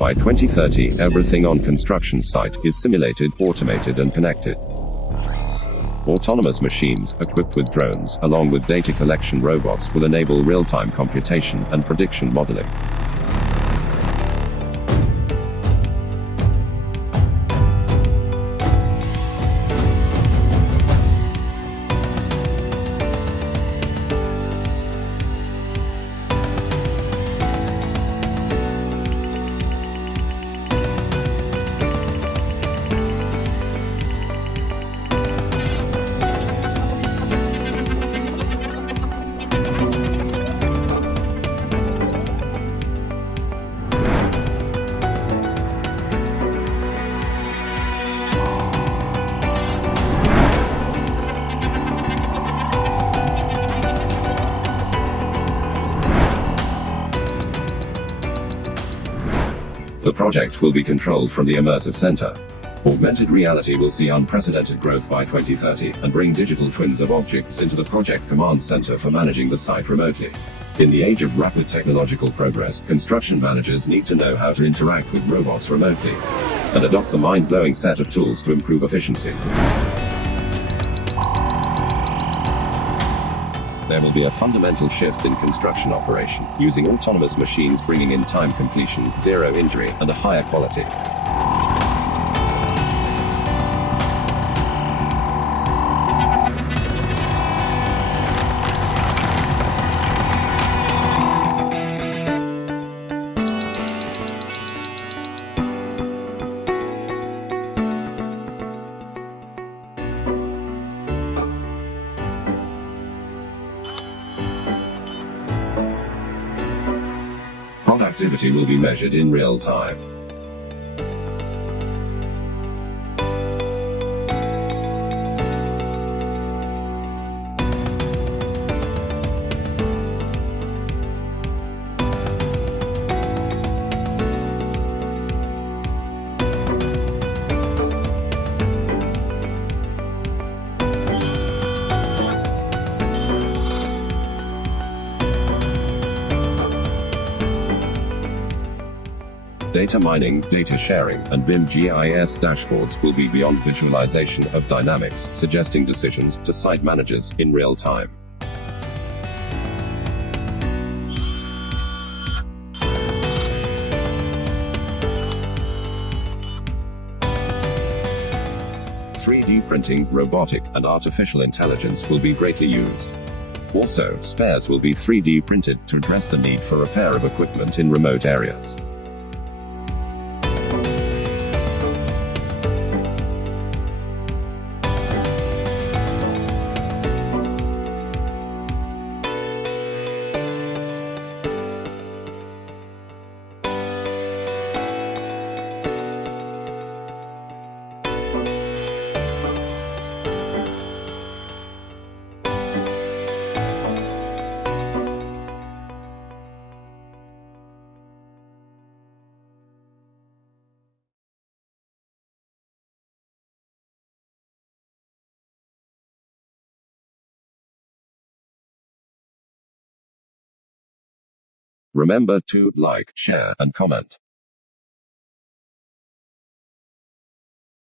By 2030, everything on construction site is simulated, automated and connected. Autonomous machines, equipped with drones, along with data collection robots, will enable real-time computation and prediction modeling. The project will be controlled from the immersive center. Augmented reality will see unprecedented growth by 2030 and bring digital twins of objects into the project command center for managing the site remotely. In the age of rapid technological progress, construction managers need to know how to interact with robots remotely and adopt the mind-blowing set of tools to improve efficiency. There will be a fundamental shift in construction operation, using autonomous machines bringing in time completion, zero injury, and a higher quality. Productivity will be measured in real time. Data mining, data sharing, and BIM GIS dashboards will be beyond visualization of dynamics, suggesting decisions to site managers in real time. (3D) printing, robotic, and artificial intelligence will be greatly used. Also, spares will be 3D printed to address the need for repair of equipment in remote areas. Remember to like, share, and comment.